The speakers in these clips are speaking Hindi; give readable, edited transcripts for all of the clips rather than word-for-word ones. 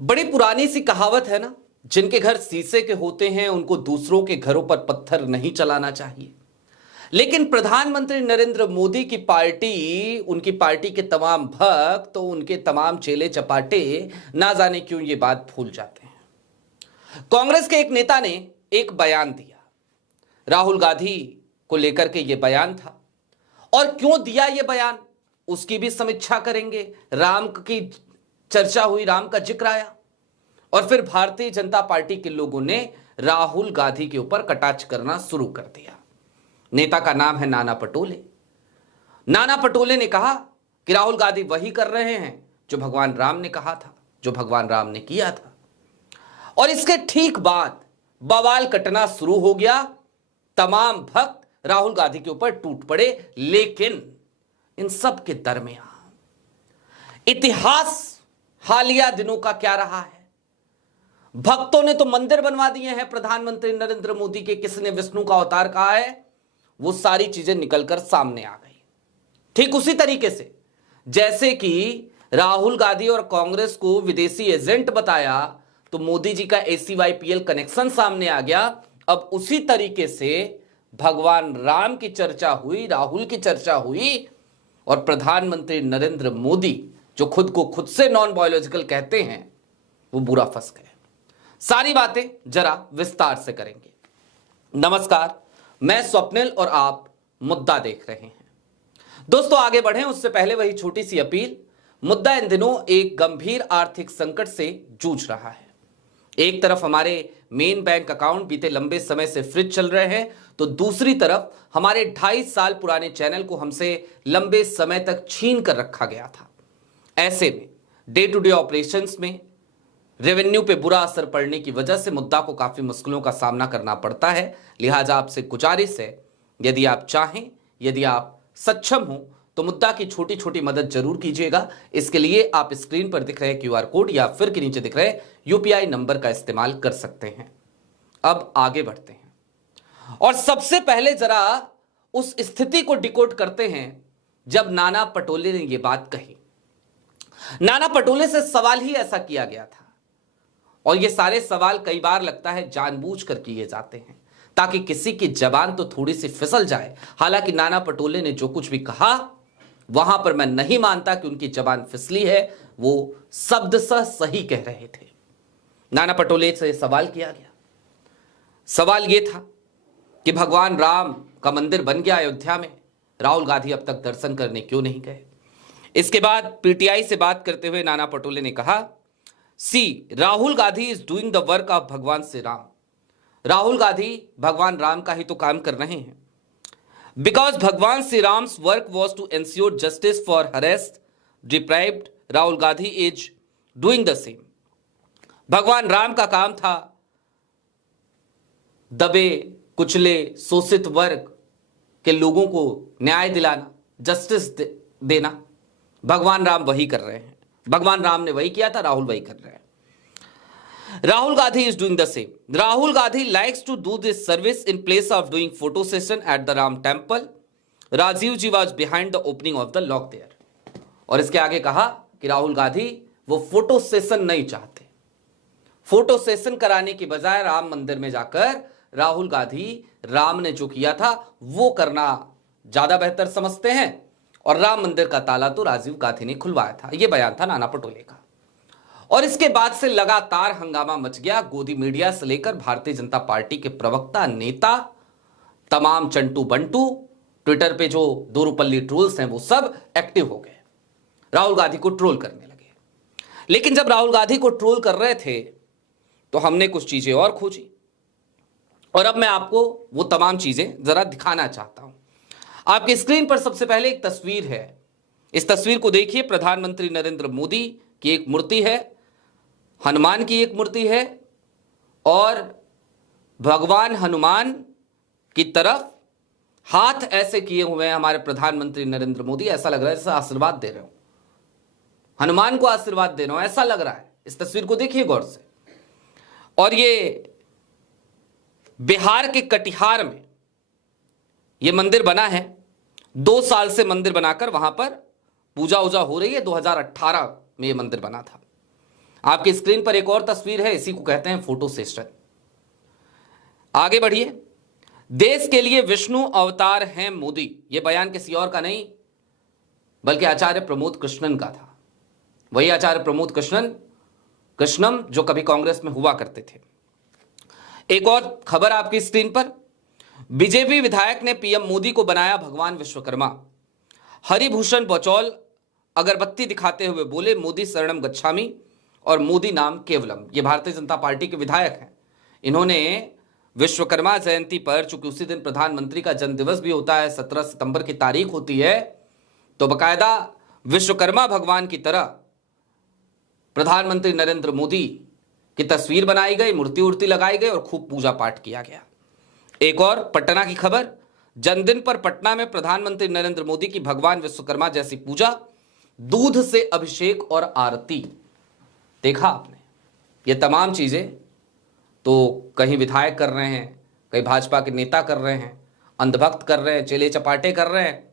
बड़ी पुरानी सी कहावत है ना, जिनके घर शीशे के होते हैं उनको दूसरों के घरों पर पत्थर नहीं चलाना चाहिए। लेकिन प्रधानमंत्री नरेंद्र मोदी की पार्टी, उनकी पार्टी के तमाम भक्त तो उनके तमाम चेले चपाटे ना जाने क्यों ये बात भूल जाते हैं। कांग्रेस के एक नेता ने एक बयान दिया, राहुल गांधी को लेकर के ये बयान था, और क्यों दिया ये बयान उसकी भी समीक्षा करेंगे। राम की चर्चा हुई, राम का जिक्र आया, और फिर भारतीय जनता पार्टी के लोगों ने राहुल गांधी के ऊपर कटाक्ष करना शुरू कर दिया। नेता का नाम है नाना पटोले। नाना पटोले ने कहा कि राहुल गांधी वही कर रहे हैं जो भगवान राम ने कहा था, जो भगवान राम ने किया था। और इसके ठीक बाद बवाल कटना शुरू हो गया। तमाम भक्त राहुल गांधी के ऊपर टूट पड़े। लेकिन इन सब के दरमियान इतिहास हालिया दिनों का क्या रहा है? भक्तों ने तो मंदिर बनवा दिए हैं प्रधानमंत्री नरेंद्र मोदी के, किसने विष्णु का अवतार कहा है, वो सारी चीजें निकलकर सामने आ गई। ठीक उसी तरीके से जैसे कि राहुल गांधी और कांग्रेस को विदेशी एजेंट बताया तो मोदी जी का ACYPL कनेक्शन सामने आ गया। अब उसी तरीके से भगवान राम की चर्चा हुई, राहुल की चर्चा हुई, और प्रधानमंत्री नरेंद्र मोदी जो खुद को खुद से नॉन बायोलॉजिकल कहते हैं, वो बुरा फंस गए। सारी बातें जरा विस्तार से करेंगे। नमस्कार, मैं स्वप्निल और आप मुद्दा देख रहे हैं। दोस्तों, आगे बढ़ें उससे पहले वही छोटी सी अपील। मुद्दा इन दिनों एक गंभीर आर्थिक संकट से जूझ रहा है। एक तरफ हमारे मेन बैंक अकाउंट बीते लंबे समय से फ्रीज चल रहे हैं, तो दूसरी तरफ हमारे 2.5 साल पुराने चैनल को हमसे लंबे समय तक छीन कर रखा गया था। ऐसे में डे टू डे ऑपरेशंस में रेवेन्यू पे बुरा असर पड़ने की वजह से मुद्दा को काफी मुश्किलों का सामना करना पड़ता है। लिहाजा आपसे गुजारिश है, यदि आप चाहें, यदि आप सक्षम हो तो मुद्दा की छोटी छोटी मदद जरूर कीजिएगा। इसके लिए आप स्क्रीन पर दिख रहे QR कोड या फिर के नीचे दिख रहे UPI नंबर का इस्तेमाल कर सकते हैं। अब आगे बढ़ते हैं और सबसे पहले जरा उस स्थिति को डिकोड करते हैं जब नाना पटोले ने यह बात कही। नाना पटोले से सवाल ही ऐसा किया गया था, और ये सारे सवाल कई बार लगता है जानबूझकर किए जाते हैं ताकि किसी की जबान तो थोड़ी सी फिसल जाए। हालांकि नाना पटोले ने जो कुछ भी कहा वहां पर मैं नहीं मानता कि उनकी जबान फिसली है, वो शब्दशः सही कह रहे थे। नाना पटोले से सवाल किया गया। सवाल यह था कि भगवान राम का मंदिर बन गया अयोध्या में, राहुल गांधी अब तक दर्शन करने क्यों नहीं गए? इसके बाद PTI से बात करते हुए नाना पटोले ने कहा, see Rahul Gandhi is doing the work of Bhagwan Shri Ram. Rahul Gandhi भगवान राम का ही तो काम कर रहे हैं। Because Bhagwan Shri Ram's work was to ensure justice for harassed deprived, Rahul Gandhi is doing the same. भगवान राम का काम था दबे कुचले शोषित वर्ग के लोगों को न्याय दिलाना, जस्टिस देना। भगवान राम वही कर रहे हैं। भगवान राम ने वही किया था, राहुल वही कर रहे हैं। Rahul Gandhi is doing the same. Rahul Gandhi likes to do this service in place of doing photo session at the Ram temple. Rajiv ji was behind the opening of the lock there. और इसके आगे कहा कि राहुल गांधी वो फोटो सेशन नहीं चाहते। फोटो सेशन कराने की बजाय राम मंदिर में जाकर राहुल गांधी राम ने जो किया था वो करना ज्यादा बेहतर समझते हैं, और राम मंदिर का ताला तो राजीव गांधी ने खुलवाया था। यह बयान था नाना पटोले का। और इसके बाद से लगातार हंगामा मच गया। गोदी मीडिया से लेकर भारतीय जनता पार्टी के प्रवक्ता, नेता, तमाम चंटू बंटू, ट्विटर पे जो दोरुपल्ली ट्रोल्स हैं वो सब एक्टिव हो गए, राहुल गांधी को ट्रोल करने लगे। लेकिन जब राहुल गांधी को ट्रोल कर रहे थे तो हमने कुछ चीजें और खोजी, और अब मैं आपको वो तमाम चीजें जरा दिखाना चाहता हूं। आपकी स्क्रीन पर सबसे पहले एक तस्वीर है। इस तस्वीर को देखिए। प्रधानमंत्री नरेंद्र मोदी की एक मूर्ति है, हनुमान की एक मूर्ति है, और भगवान हनुमान की तरफ हाथ ऐसे किए हुए हैं हमारे प्रधानमंत्री नरेंद्र मोदी। ऐसा लग रहा है जैसे आशीर्वाद दे रहे हो, हनुमान को आशीर्वाद दे रहे हो, ऐसा लग रहा है। इस तस्वीर को देखिए गौर से। और ये बिहार के कटिहार में ये मंदिर बना है। 2 साल से मंदिर बनाकर वहां पर पूजा उजा हो रही है। 2018 में ये मंदिर बना था। आपकी स्क्रीन पर एक और तस्वीर है, इसी को कहते हैं फोटो सेशन। आगे बढ़िए। देश के लिए विष्णु अवतार हैं मोदी, यह बयान किसी और का नहीं बल्कि आचार्य प्रमोद कृष्णन का था। वही आचार्य प्रमोद कृष्णम जो कभी कांग्रेस में हुआ करते थे। एक और खबर आपकी स्क्रीन पर। बीजेपी विधायक ने पीएम मोदी को बनाया भगवान विश्वकर्मा। हरिभूषण बचौल अगरबत्ती दिखाते हुए बोले, मोदी शरणम गच्छामि और मोदी नाम केवलम। ये भारतीय जनता पार्टी के विधायक हैं। इन्होंने विश्वकर्मा जयंती पर, चूंकि उसी दिन प्रधानमंत्री का जन्मदिवस भी होता है, 17 सितंबर की तारीख होती है, तो बकायदा विश्वकर्मा भगवान की तरह प्रधानमंत्री नरेंद्र मोदी की तस्वीर बनाई गई, मूर्ति उर्ति लगाई गई और खूब पूजा पाठ किया गया। एक और पटना की खबर। जन्मदिन पर पटना में प्रधानमंत्री नरेंद्र मोदी की भगवान विश्वकर्मा जैसी पूजा, दूध से अभिषेक और आरती। देखा आपने, ये तमाम चीजें तो कहीं विधायक कर रहे हैं, कहीं भाजपा के नेता कर रहे हैं, अंधभक्त कर रहे हैं, चेले चपाटे कर रहे हैं।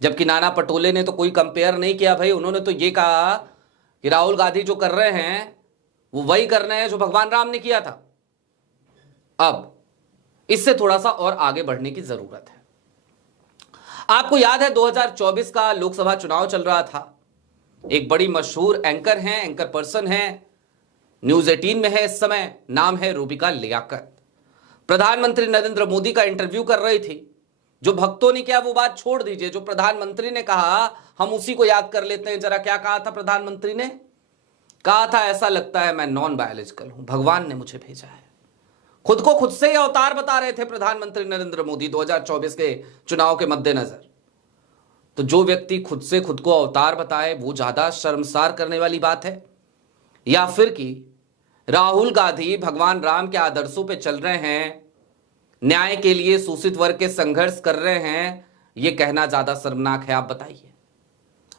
जबकि नाना पटोले ने तो कोई कंपेयर नहीं किया भाई। उन्होंने तो ये कहा कि राहुल गांधी जो कर रहे हैं वो वही कर रहे हैं जो भगवान राम ने किया था। अब इससे थोड़ा सा और आगे बढ़ने की जरूरत है। आपको याद है 2024 का लोकसभा चुनाव चल रहा था। एक बड़ी मशहूर एंकर हैं, एंकर पर्सन हैं, न्यूज 18 में है इस समय, नाम है रूबिका लियाकत। प्रधानमंत्री नरेंद्र मोदी का इंटरव्यू कर रही थी। जो भक्तों ने किया वो बात छोड़ दीजिए, जो प्रधानमंत्री ने कहा हम उसी को याद कर लेते हैं। जरा क्या कहा था प्रधानमंत्री ने? कहा था, ऐसा लगता है मैं नॉन बायोलॉजिकल हूं, भगवान ने मुझे भेजा है। खुद को खुद से ही अवतार बता रहे थे प्रधानमंत्री नरेंद्र मोदी 2024 के चुनाव के मद्देनजर। तो जो व्यक्ति खुद से खुद को अवतार बताए वो ज्यादा शर्मसार करने वाली बात है, या फिर कि राहुल गांधी भगवान राम के आदर्शों पे चल रहे हैं, न्याय के लिए शोषित वर्ग के संघर्ष कर रहे हैं, यह कहना ज्यादा शर्मनाक है? आप बताइए।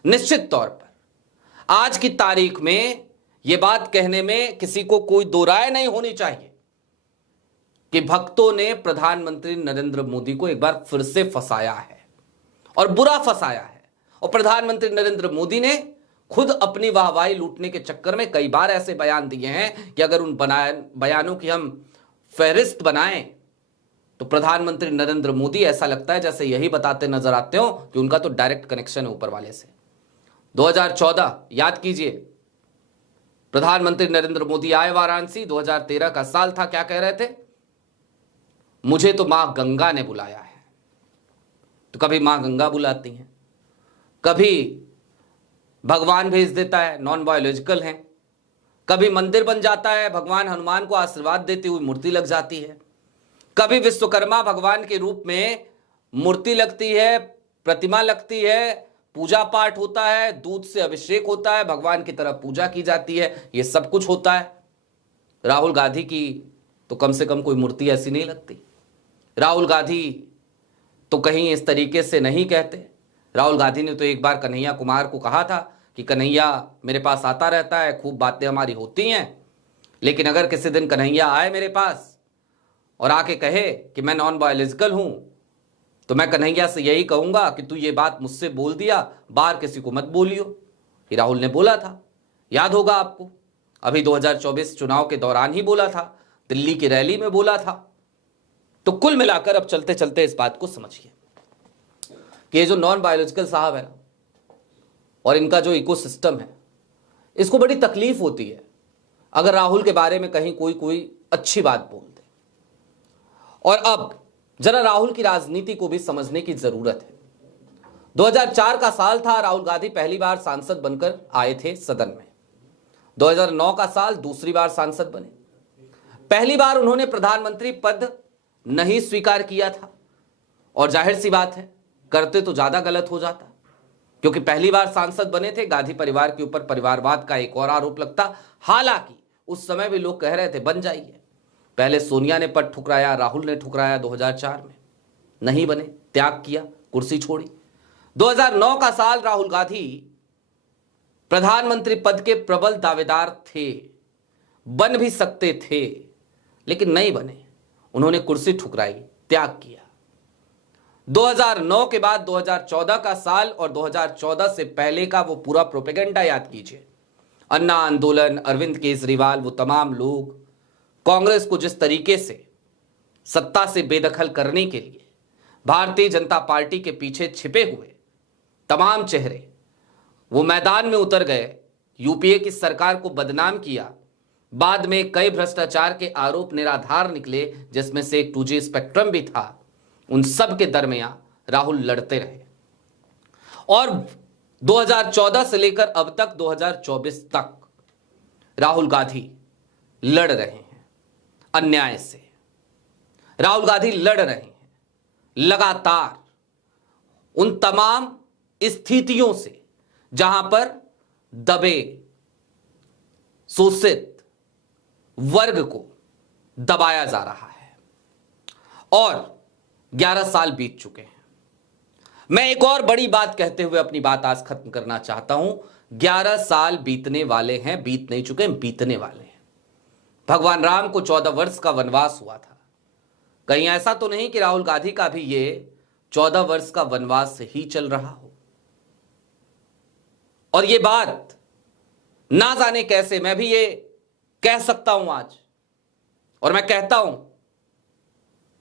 निश्चित तौर पर आज की तारीख में यह बात कहने में किसी को कोई दो राय नहीं होनी चाहिए कि भक्तों ने प्रधानमंत्री नरेंद्र मोदी को एक बार फिर से फंसाया है और बुरा फंसाया है। और प्रधानमंत्री नरेंद्र मोदी ने खुद अपनी वाहवाही लूटने के चक्कर में कई बार ऐसे बयान दिए हैं कि अगर उन बयानों की हम फहरिस्त बनाएं तो प्रधानमंत्री नरेंद्र मोदी ऐसा लगता है जैसे यही बताते नजर आते हो कि उनका तो डायरेक्ट कनेक्शन है ऊपर वाले से। 2014 याद कीजिए, प्रधानमंत्री नरेंद्र मोदी आए वाराणसी, 2013 का साल था। क्या कह रहे थे? मुझे तो मां गंगा ने बुलाया है। तो कभी मां गंगा बुलाती हैं, कभी भगवान भेज देता है, नॉन बायोलॉजिकल हैं, कभी मंदिर बन जाता है, भगवान हनुमान को आशीर्वाद देती हुई मूर्ति लग जाती है, कभी विश्वकर्मा भगवान के रूप में मूर्ति लगती है, प्रतिमा लगती है, पूजा पाठ होता है, दूध से अभिषेक होता है, भगवान की तरह पूजा की जाती है, ये सब कुछ होता है। राहुल गांधी की तो कम से कम कोई मूर्ति ऐसी नहीं लगती। राहुल गांधी तो कहीं इस तरीके से नहीं कहते। राहुल गांधी ने तो एक बार कन्हैया कुमार को कहा था कि कन्हैया मेरे पास आता रहता है, खूब बातें हमारी होती हैं, लेकिन अगर किसी दिन कन्हैया आए मेरे पास और आके कहे कि मैं नॉन बायोलॉजिकल हूं तो मैं कन्हैया से यही कहूंगा कि तू ये बात मुझसे बोल दिया, बाहर किसी को मत बोलियो। ये राहुल ने बोला था, याद होगा आपको। अभी 2024 चुनाव के दौरान ही बोला था, दिल्ली की रैली में बोला था। तो कुल मिलाकर अब चलते चलते इस बात को समझिए कि ये जो नॉन बायोलॉजिकल साहब है ना, और इनका जो इकोसिस्टम है, इसको बड़ी तकलीफ होती है अगर राहुल के बारे में कहीं कोई अच्छी बात बोल दे। और अब जरा राहुल की राजनीति को भी समझने की जरूरत है। 2004 का साल था, राहुल गांधी पहली बार सांसद बनकर आए थे सदन में। 2009 का साल, दूसरी बार सांसद बने। पहली बार उन्होंने प्रधानमंत्री पद नहीं स्वीकार किया था, और जाहिर सी बात है करते तो ज्यादा गलत हो जाता, क्योंकि पहली बार सांसद बने थे। गांधी परिवार के ऊपर परिवारवाद का एक और आरोप लगता। हालांकि उस समय भी लोग कह रहे थे बन जाइए। पहले सोनिया ने पद ठुकराया, राहुल ने ठुकराया, 2004 में नहीं बने, त्याग किया, कुर्सी छोड़ी। 2009 का साल, राहुल गांधी प्रधानमंत्री पद के प्रबल दावेदार थे, बन भी सकते थे, लेकिन नहीं बने। उन्होंने कुर्सी ठुकराई, त्याग किया। 2009 के बाद 2014 का साल और 2014 से पहले का वो पूरा प्रोपेगेंडा याद कीजिए। अन्ना आंदोलन, अरविंद केजरीवाल, वो तमाम लोग कांग्रेस को जिस तरीके से सत्ता से बेदखल करने के लिए भारतीय जनता पार्टी के पीछे छिपे हुए तमाम चेहरे वो मैदान में उतर गए, यूपीए की सरकार को बदनाम किया, बाद में कई भ्रष्टाचार के आरोप निराधार निकले, जिसमें से एक 2G स्पेक्ट्रम भी था। उन सब के दरमियान राहुल लड़ते रहे और 2014 से लेकर अब तक 2024 तक राहुल गांधी लड़ रहे हैं अन्याय से। राहुल गांधी लड़ रहे हैं लगातार उन तमाम स्थितियों से जहां पर दबे शोषित वर्ग को दबाया जा रहा है और 11 साल बीत चुके हैं। मैं एक और बड़ी बात कहते हुए अपनी बात आज खत्म करना चाहता हूं। 11 साल बीतने वाले हैं, बीत नहीं चुके हैं, बीतने वाले हैं। भगवान राम को 14 वर्ष का वनवास हुआ था। कहीं ऐसा तो नहीं कि राहुल गांधी का भी ये 14 वर्ष का वनवास ही चल रहा हो। और ये बात ना जाने कैसे मैं भी ये कह सकता हूं आज, और मैं कहता हूं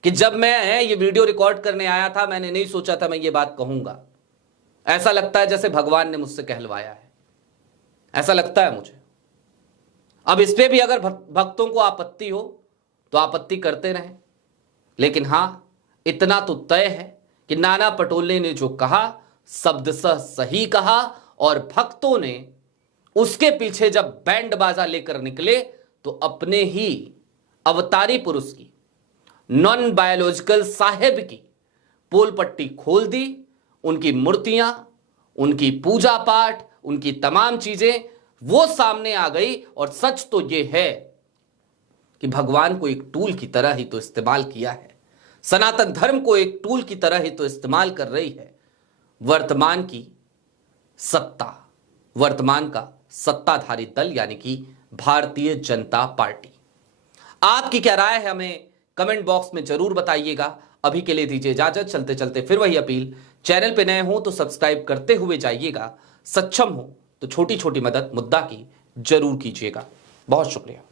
कि जब मैं ये वीडियो रिकॉर्ड करने आया था, मैंने नहीं सोचा था मैं ये बात कहूंगा। ऐसा लगता है जैसे भगवान ने मुझसे कहलवाया है, ऐसा लगता है मुझे। अब इस पे भी अगर भक्तों को आपत्ति हो तो आपत्ति करते रहें, लेकिन हां इतना तो तय है कि नाना पटोले ने जो कहा शब्दशः सही कहा, और भक्तों ने उसके पीछे जब बैंड बाजा लेकर निकले तो अपने ही अवतारी पुरुष की, नॉन बायोलॉजिकल साहेब की पोल पट्टी खोल दी। उनकी मूर्तियां, उनकी पूजा पाठ, उनकी तमाम चीजें वो सामने आ गई। और सच तो ये है कि भगवान को एक टूल की तरह ही तो इस्तेमाल किया है, सनातन धर्म को एक टूल की तरह ही तो इस्तेमाल कर रही है वर्तमान की सत्ता, वर्तमान का सत्ताधारी दल यानी कि भारतीय जनता पार्टी। आपकी क्या राय है हमें कमेंट बॉक्स में जरूर बताइएगा। अभी के लिए दीजिए इजाजत। चलते चलते फिर वही अपील, चैनल पे नए हो तो सब्सक्राइब करते हुए जाइएगा, सक्षम हो तो छोटी छोटी मदद मुद्दा की जरूर कीजिएगा। बहुत शुक्रिया।